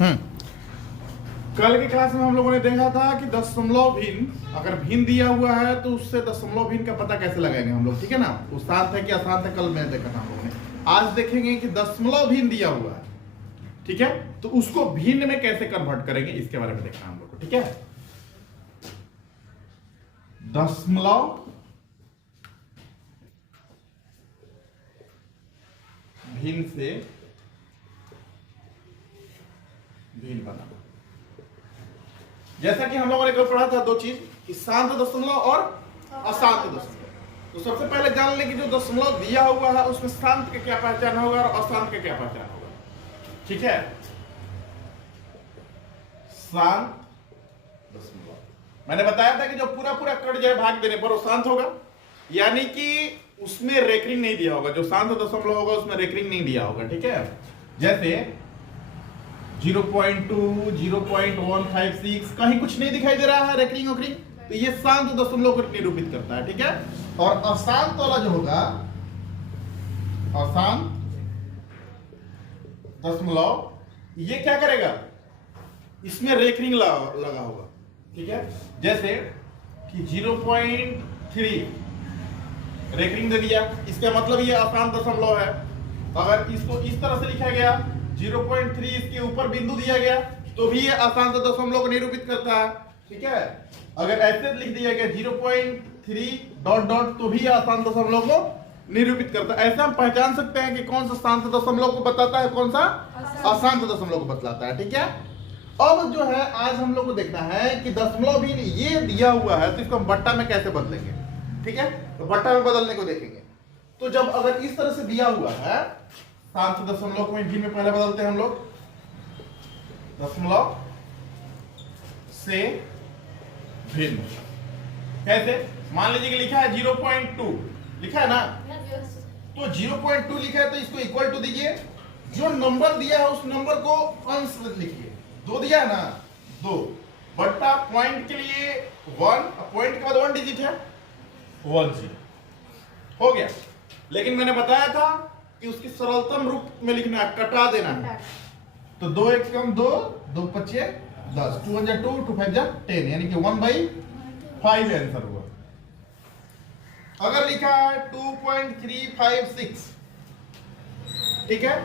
कल की क्लास में हम लोगों ने देखा था कि दशमलव भिन्न, अगर भिन्न दिया हुआ है तो उससे दशमलव भिन्न का पता कैसे लगाएंगे हम लोग, ठीक है ना। वो शांत है कि अशांत है, कल मैंने देखा था हम लोगों ने। आज देखेंगे कि दशमलव भिन्न दिया हुआ है, ठीक है, तो उसको भिन्न में कैसे कन्वर्ट करेंगे इसके बारे में देखना हम लोग को, ठीक है। दशमलव भिन्न से भिन्न बनाना, जैसा कि हम लोगों ने कल पढ़ा था दो चीज, कि शांत दशमलव और अशांत दशमलव। तो सबसे पहले जान लें कि जो दशमलव दिया हुआ है उसमें शांत का क्या पहचान होगा और अशांत का क्या पहचान होगा, ठीक है। शांत दशमलव मैंने बताया था कि जो पूरा पूरा कट जाए भाग देने पर वो शांत होगा, यानी कि उसमें रेकरिंग नहीं दिया होगा। जो शांत दशमलव होगा उसमें रेकरिंग नहीं दिया होगा, ठीक है। जैसे 0.2, 0.156 कहीं कुछ नहीं दिखाई दे रहा है रेकरिंग वोकरिंग, तो ये शांत दशमलव को निरूपित करता है, ठीक है। और अशांत वाला जो होगा, अशांत दशमलव, ये क्या करेगा, इसमें रेकरिंग लगा होगा, ठीक है। जैसे कि 0.3 रेकरिंग दे दिया, इसका मतलब ये अशांत दशमलव है। अगर इसको इस तरह से लिखा गया, 0.3 इसके ऊपर बिंदु दिया गया, तो भी ये अशांत दशमलव को निरूपित करता है, ठीक है। अगर ऐसे लिख दिया गया 0.3 डॉट डॉट, तो भी ये अशांत दशमलव को निरूपित करता है। ऐसा हम पहचान सकते हैं कि कौन सा शांत दशमलव को बताता है, कौन सा अशांत दशमलव को बतलाता है, ठीक है। अब जो है आज हम लोग को देखना है कि दशमलव भी ये दिया हुआ है तो इसको हम बट्टा में कैसे बदलेंगे, ठीक है। तो बट्टा में बदलने को देखेंगे। तो जब अगर इस तरह से दिया हुआ है, शांत दशमलव को भिन्न में पहले बदलते हैं हम लोग, दशमलव से भिन्न कैसे। मान लीजिए कि लिखा है 0.2 लिखा है ना, तो 0.2 लिखा है तो इसको इक्वल टू दीजिए, जो नंबर दिया है उस नंबर को अंश लिखिए। 2 दिया है ना, 2 बट्टा पॉइंट के लिए 1, पॉइंट के बाद 1 डिजिट है, 1 0 हो गया। लेकिन मैंने बताया था कि उसकी सरलतम रूप में लिखना है, कटा देना है। तो 2 1 कम 2, 2 5 10, 2 1 2, 2 5 10, यानी कि 1/5 आंसर हुआ। अगर लिखा है 2.356, ठीक है,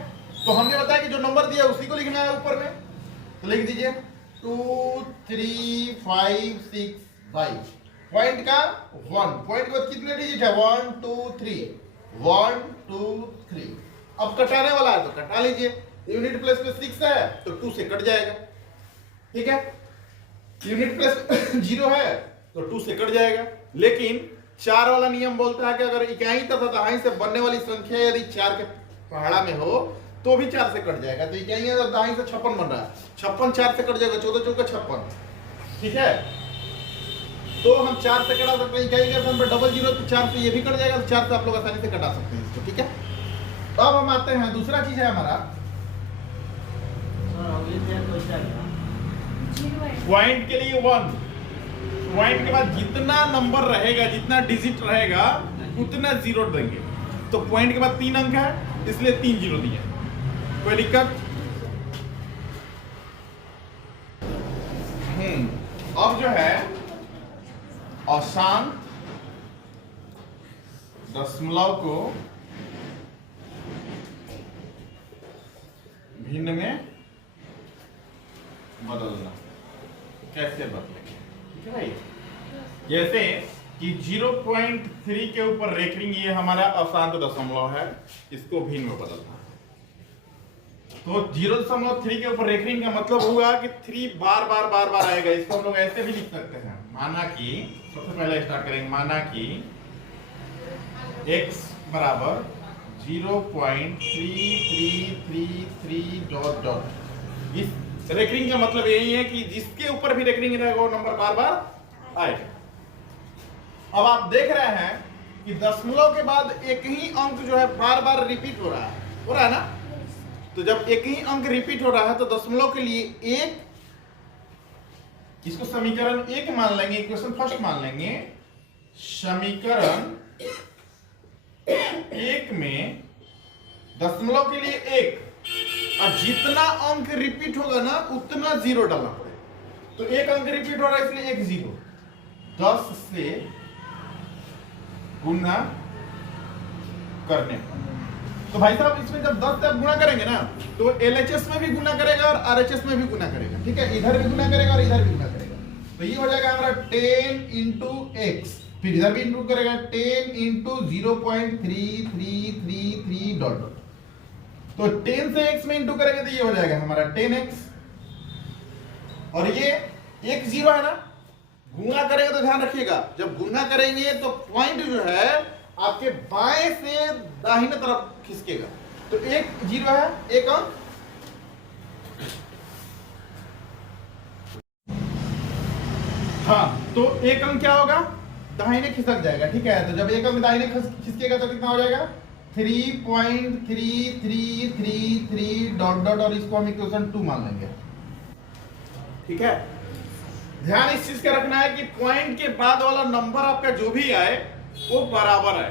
तो हमने बताया कि जो नंबर दिया उसी को लिखना है ऊपर में, तो लिख दीजिए 23565, पॉइंट का 1, पॉइंट के बाद कितने डिजिट है, 1 2 3, 1 2 3। अब कटाने वाला है तो कटा लीजिए, यूनिट प्लेस पे 6 है तो 2 से कट जाएगा, ठीक है। यूनिट प्लेस 0 है तो 2 से कट जाएगा। लेकिन 4 वाला नियम बोलता है कि अगर इकाई तथा दहाई से बनने वाली संख्या यदि 4 के पहाड़ा में हो तो भी 4 से कट जाएगा। तो इकाई अगर दहाई से 56 बन रहा है, 56 4 से कट जाएगा, 14 चौका 56, ठीक है। तो हम 4 से कटा सकते हैं, इकाई के स्थान पर डबल 0 तो 4 से ये भी कट जाएगा, तो 4 से आप लोग आसानी से कटा सकते हैं इसको, ठीक है। अब हम आते हैं, दूसरा चीज है हमारा पॉइंट के लिए 1, पॉइंट के बाद जितना नंबर रहेगा, जितना डिजिट रहेगा उतना 0 देंगे। तो पॉइंट के बाद 3 अंक है इसलिए 3 0 दिए, कोई दिक्कत। अब जो है अशांत दशमलव को भिन्न में बदलना, कैसे बदलेंगे, ठीक है भाई। जैसे कि 0.3 के ऊपर रेकरिंग, ये हमारा अशांत दशमलव है, इसको भिन्न में बदलना। तो 0.3 के ऊपर रेकरिंग का मतलब हुआ कि 3 बार बार बार बार आएगा। इसको हम लोग ऐसे भी लिख सकते हैं, माना कि सबसे पहले स्टार्ट करेंगे, माना कि x बराबर 0.3333 डॉट डॉट। इस रेकरिंग का मतलब यही है कि जिसके ऊपर भी रेकरिंग रहेगा वो नंबर बार बार आएगा। अब आप देख रहे हैं कि दशमलव के बाद एक ही अंक जो है बार बार रिपीट हो रहा है ना। तो जब एक ही अंक रिपीट हो रहा है तो दशमलव के लिए 1, इसको समीकरण 1 मान लेंगे, इक्वेशन फर्स्ट मान लेंगे। समीकरण 1 में दशमलव के लिए 1 और जितना अंक रिपीट होगा ना उतना जीरो डालना पड़ेगा। तो एक अंक रिपीट हो रहा है इसलिए एक जीरो। 10 से गुना करने पर, तो भाई साहब इसमें जब 10 से आप गुना करेंगे ना तो LHS में भी गुना करेगा और RHS में भी गुना करेगा, ठीक है, इधर भी गुना करेगा और इधर भी गुना करेगा। तो ये हो जाएगा हमारा 10 इंटू एक्स, फिर इधर भी इंटू करेगा 10 इंटू 0.3333 डॉट डॉट। तो 10 से x में इंटू करेंगे तो ये हो जाएगा हमारा 10x, और ये एक जीरो है ना, गुना करेंगे तो ध्यान रखिएगा जब गुना करेंगे तो पॉइंट जो है आपके बाएं से दाहिने तरफ खिसकेगा। तो एक जीरो है, एक अंक, हाँ, तो एक अंक क्या होगा, दाहिने खिसक जाएगा, ठीक है। तो जब एक अंक दाहिने खिसकेगा तो कितना हो जाएगा 3.3333 डॉट डॉट, और इसको हम इक्वेशन 2 मान लेंगे, ठीक है। ध्यान इस चीज का रखना है कि पॉइंट के बाद वाला नंबर आपका जो भी आए वो बराबर है,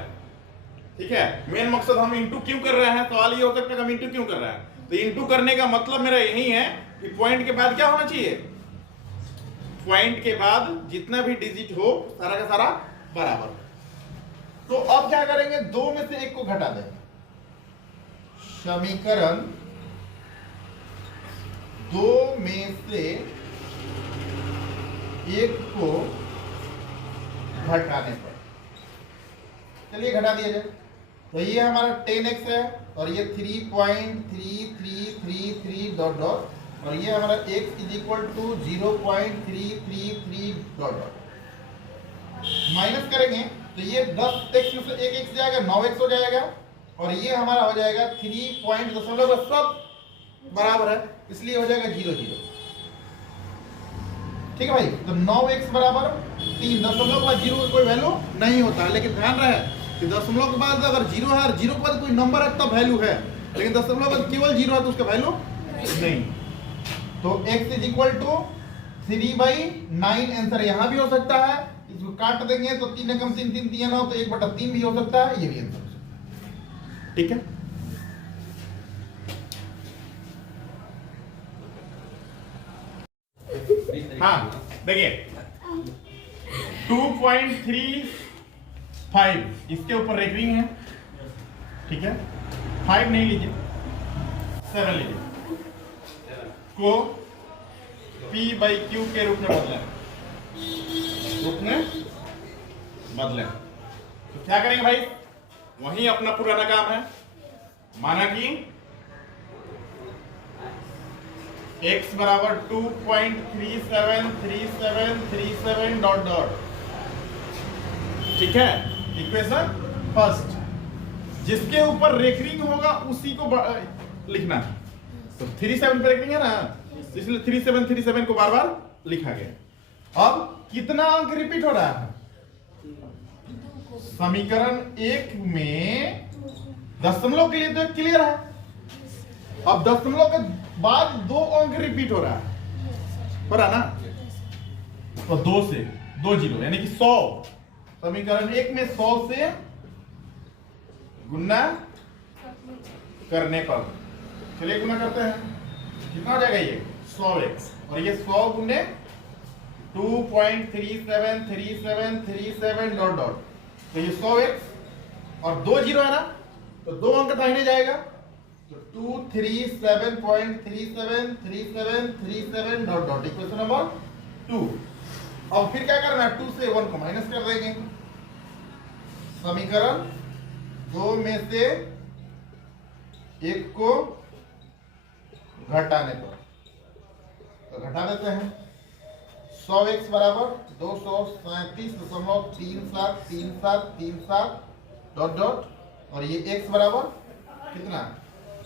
ठीक है। मेन मकसद हम इंटू क्यों कर रहे हैं, सवाल ये हो सकता है हम इंटू क्यों कर रहे हैं। तो इंटू करने का मतलब मेरा यही है कि पॉइंट के बाद क्या होना चाहिए, पॉइंट के बाद जितना भी डिजिट हो सारा का सारा बराबर। तो अब क्या करेंगे, दो में से एक को घटा देंगे। समीकरण दो में से एक को घटाने पर, चलिए घटा दिया जाए। तो ये हमारा 10x है और ये 3.3333 डॉट डॉट, और ये हमारा x is equal to 0.333 dot dot. Minus करेंगे तो ये 10x में से एक x जाएगा, 9x हो जाएगा, और ये हमारा हो जाएगा 3 पॉइंट दशमलव सब बराबर है इसलिए हो जाएगा 0 0, ठीक है भाई। तो 9x बराबर 3, दशमलव के बाद 0 का कोई वैल्यू नहीं होता है, लेकिन ध्यान रहे कि दशमलव के बाद अगर 0 है और 0 के बाद कोई नंबर है तब वैल्यू है, लेकिन दशमलव के बाद केवल 0 है तो उसका वैल्यू नहीं। तो x is equal to 3/9 answer यहां भी हो सकता है, इसको काट देंगे तो 3 कम 3 3 3 9 तो 1/3 भी हो सकता है, ये भी आंसर हो सकता है, ठीक है। हाँ देखिए 2.35 इसके ऊपर रेकरिंग है, ठीक है। 5 नहीं लीजिए, 7 लीजिए, को P/Q के रूप में बदलें। तो क्या करेंगे भाई, वही अपना पुराना काम है, माना कि x बराबर 2.373737 डॉट डॉट, ठीक है। इक्वेशन फर्स्ट, जिसके ऊपर रेकरिंग होगा उसी को लिखना है। तो 37 पे रेकरिंग है ना, इसलिए 3737 को बार बार लिखा गया। अब कितना अंक रिपीट हो रहा है, समीकरण 1 में दशमलव के लिए तो क्लियर है, अब दशमलव के बाद 2 अंक रिपीट हो रहा है ना, तो 2 से 2 जीरो यानी कि 100, समीकरण 1 में 100 से गुना करने पर, चलिए गुना करते हैं, कितना हो जाएगा ये 100x, और ये 100 गुने 2.373737 डॉट डॉट, तो ये 100x और 2 जीरो है ना, तो 2 अंक दाहिने जाएगा, तो 237.373737 डॉट डॉट, इक्वेशन नंबर 2। अब फिर क्या करना है, 2 से 1 को माइनस कर देंगे, समीकरण 2 में से एक को घटाने पर, तो घटा देते हैं। 100x बराबर 237.373737 डॉट डॉट, और ये x बराबर कितना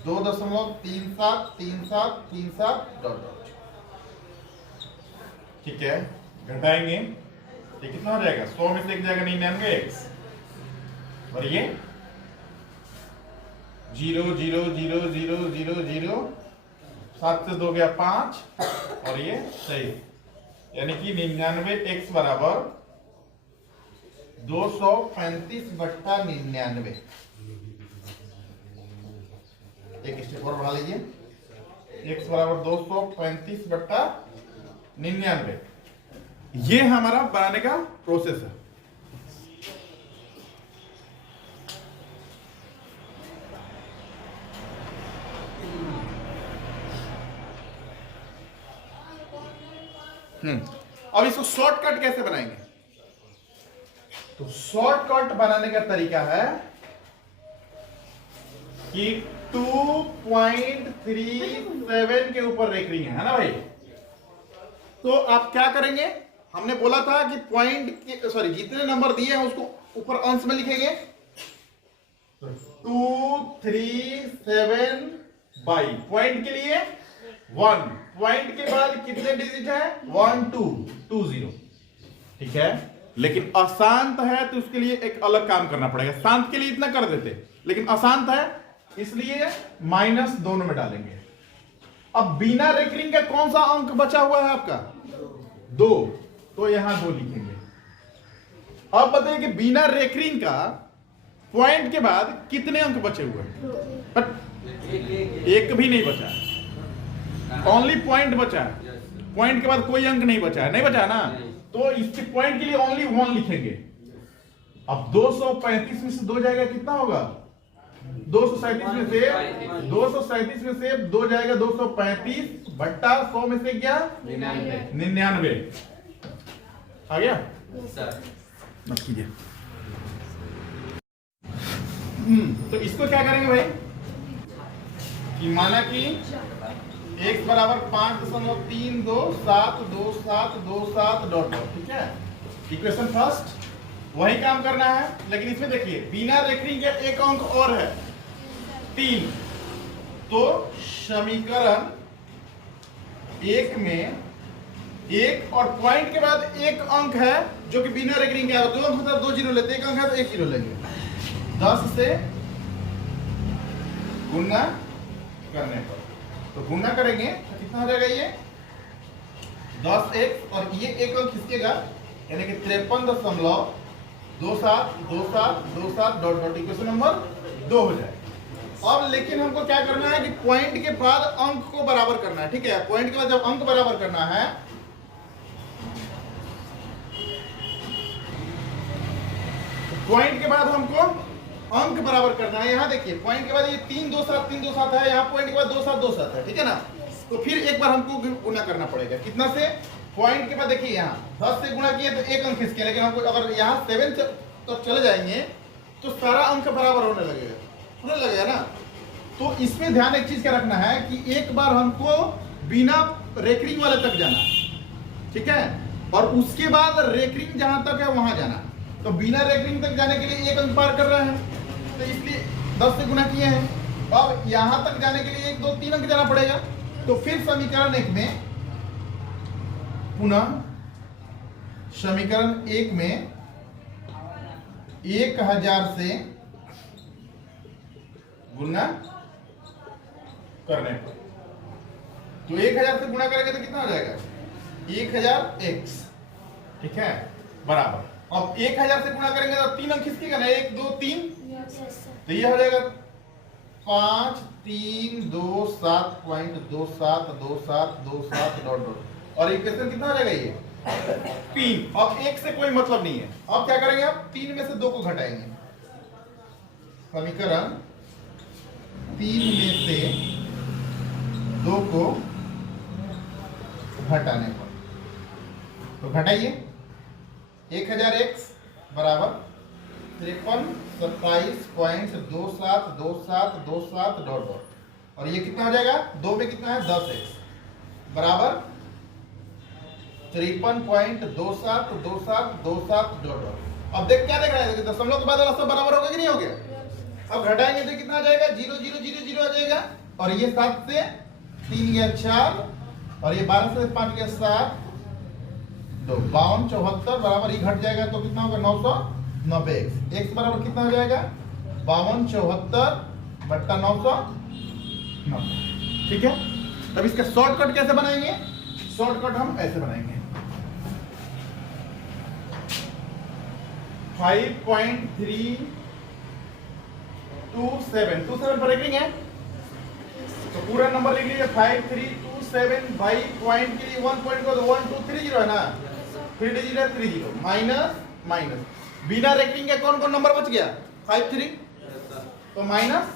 2.373737 डॉट डॉट, ठीक है। घटाएंगे ये कितना हो जाएगा, 100 में से एक जाएगा 99x, और ये 0 0 0 0 0 0, 7 से 2 गया 5, और ये सही, यानी कि 99x बराबर 235/99। एक स्टेप और बढ़ा लीजिए, x बराबर 235/99। ये हमारा बनाने का प्रोसेस है। अब इसको शॉर्टकट कैसे बनाएंगे? तो शॉर्टकट बनाने का तरीका है कि 2.37 के ऊपर रेकरिंग है ना भाई। तो आप क्या करेंगे, हमने बोला था कि पॉइंट के सॉरी जितने नंबर दिए हैं उसको ऊपर अंश में लिखेंगे। 237 बाई पॉइंट के लिए 1, पॉइंट के बाद कितने डिजिट है 1 2 20, ठीक है। लेकिन अशांत है तो उसके लिए एक अलग काम करना पड़ेगा। शांत के लिए इतना कर देते, लेकिन अशांत है इसलिए माइनस दोनों में डालेंगे। अब बिना रेकरिंग का कौन सा अंक बचा हुआ है आपका 2, तो यहां 2 लिखेंगे। अब बताइए कि बिना रेकरिंग का पॉइंट के बाद कितने अंक बचे हुए हैं? एक भी नहीं बचा, ओनली पॉइंट बचा है। पॉइंट के बाद कोई अंक नहीं बचा है, नहीं बचा ना, तो इसके पॉइंट के लिए ओनली 1 लिखेंगे। अब 235 में से 2 जाएगा कितना होगा 237 में से 2 जाएगा 235/100 में से क्या 99 आ गया मत कीजिए। तो इसको क्या करेंगे भाई कि माना कि x बराबर 5.3272727 डॉट डॉट, ठीक है। इक्वेशन फर्स्ट वही काम करना है, लेकिन इसमें देखिए बिना रेकरिंग के एक अंक और है 3, तो समीकरण 1 में 1 और पॉइंट के बाद एक अंक है जो कि बिना रेकरिंग के है। 2 अंक होता है 2 जीरो लेते, एक अंक है तो 1 जीरो लेंगे। 10 से गुणा करने पर, तो गुणा करेंगे तो कितना हो जाएगा ये 10x और ये एक अंक खिसकेगा यानी कि 53.272727 डॉट डॉट इक्वेशन नंबर 2 हो जाए। अब लेकिन हमको क्या करना है कि पॉइंट के बाद अंक को बराबर करना है, ठीक है। पॉइंट के बाद जब अंक बराबर करना है तो पॉइंट के बाद हमको अंक बराबर करना है। यहां देखिए पॉइंट के बाद ये 327 है, यहाँ पॉइंट के बाद 2727 है, ठीक है ना। तो फिर एक बार हमको गुणा करना पड़ेगा कितना से, पॉइंट के बाद देखिए यहाँ 10 से गुणा किए तो एक अंक खिसके, लेकिन हमको अगर यहाँ 7 तो चले जाएंगे तो सारा अंक बराबर होने लगेगा ना। तो इसमें ध्यान एक चीज का रखना है कि एक बार हमको बिना रेकरिंग वाले तक जाना, ठीक है, और उसके बाद रेकरिंग जहां तक है वहां जाना। तो बिना रेकरिंग तक जाने के लिए एक अंक पार कर रहे हैं, तो इसलिए 10 से गुणा किए हैं। अब यहां तक जाने के लिए 1 2 3 अंक जाना पड़ेगा। तो फिर समीकरण 1 में पुनः समीकरण 1 में 1000 से गुणा करने पर, तो 1000 से गुणा करेंगे तो कितना हो जाएगा 1000x, ठीक है, बराबर। अब 1000 से गुणा करेंगे तो 3 अंक खिसकेगा ना, 1 2 3, तो ये हो जाएगा 5327.2727 डॉट डॉट, और इक्वेशन कितना हो जाएगा ये 3। अब 1 से कोई मतलब नहीं है। अब क्या करेंगे, आप 3 में से 2 को घटाएंगे। समीकरण 3 में से 2 को घटाने पर, तो घटाइए 1000x बराबर 5327.2727 डॉट डॉट, और ये कितना हो जाएगा 2 में कितना है 10x बराबर 53.272727 डॉट डॉट। अब देख क्या देख रहा है, दशमलव के बाद वाला सब बराबर होगा कि नहीं हो गया। अब घटाएंगे तो कितना आ जाएगा 0 0 0 0 आ जाएगा, और ये 7 से 3 गया 4, और ये 12 से 5 गया 7, तो 52 74 बराबर ये घट जाएगा तो कितना होगा 990x। x बराबर कितना हो जाएगा 52 74/990, ठीक है। तब इसका शॉर्टकट कैसे बनाएंगे, शॉर्टकट हम ऐसे बनाएंगे 5.327 पर रेकरिंग है, तो तो पूरा नंबर लिख लीजिए 5327 भाई पॉइंट के लिए 1 पॉइंट को 1230 है ना, 3 डिजिट है 30 माइनस माइनस बिना रेकरिंग के कौन कौन नंबर बच गया 53 तो माइनस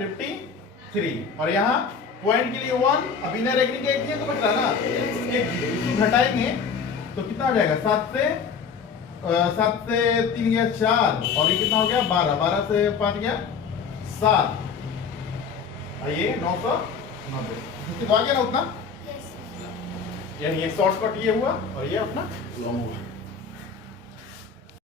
53 और यहाँ पॉइंट के लिए 1 अब बिना रेकरिंग के एक ही तो बच रहा ना एक जीरो घटाएंगे तो कितना हो जाएगा 7 से 3 गया 4 और ये कितना हो गया 12 से 5 गया 7 ये 990 तो आ गया ना उतना यानी ये शॉर्टकट ये हुआ और ये अपना लॉन्ग हुआ।